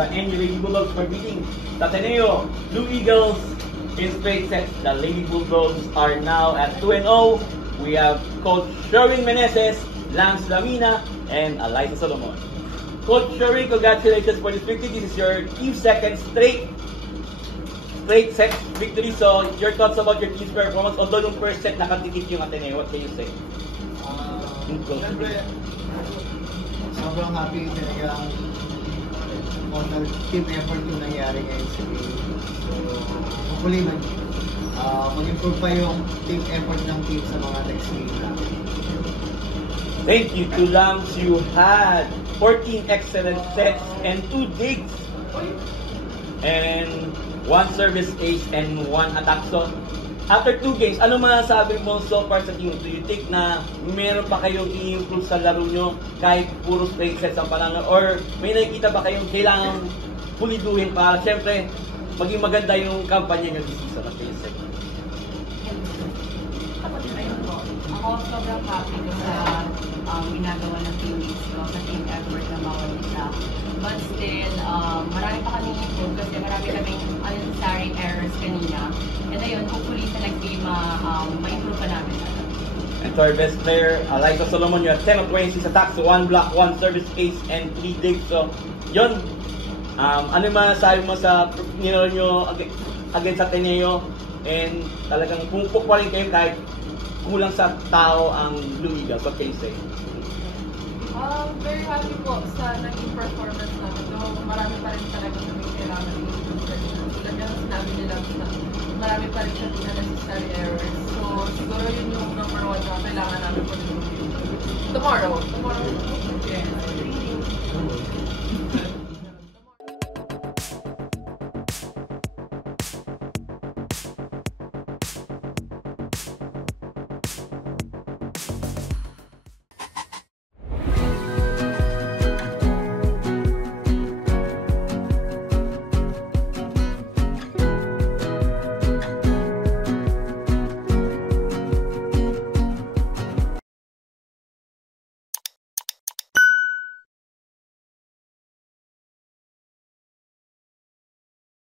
the NU Lady Bulldogs for beating the Ateneo Blue Eagles in straight sets. The Lady Bulldogs are now at 2-0. We have Coach Sherwin Meneses, Lance Lamina, and Eliza Solomon. Coach Sherwin, congratulations for this victory. This is your team second straight set victory. So, your thoughts about your team's performance? Although yung first set nakatikit yung Ateneo, what can you say? Siyempre, sobrang happy talagang on the team effort yung nangyari ngayon sa game. So, hopefully mag-improve pa yung team effort ng team sa mga next game natin. Thank you to Lams. You had 14 excellent sets and 2 digs and 1 service ace and 1 attack. So, after 2 games, ano masasabi mo so far sa team? Do you think na meron pa kayong i-improve sa laro nyo kahit puro straight sets ang panangan? Or may nakikita ba kayong kailangan puliduhin para siyempre maging maganda yung kampanya nyo this season? At least. Ako sobrang happy ko sa ginagawa ng teammates ko, sa team effort na bawat isa. But still, marami pa kaming improve kasi marami kaming unnecessary errors kanina. And ayun, hopefully sa next game, ma-improve pa namin. And to our best player, Eliza Solomon, you have 10 of 26 attacks, 1 block, 1 service ace, and 3 digs. So, yun. Ano yung masasabi mo sa nilo nyo against Ateneo? And talagang pupuk pa rin kayo kahit kulang sa tao ang Blue Eagles. What can you say? Very happy po sa naging performance natin. So, marami pa rin talaga kami kailangan i-improve kanina. Tulad yung sinabi nila na marami pa rin kami unnecessary errors. So, siguro yun yung number 1 na kailangan namin po rin. Tomorrow. Yeah.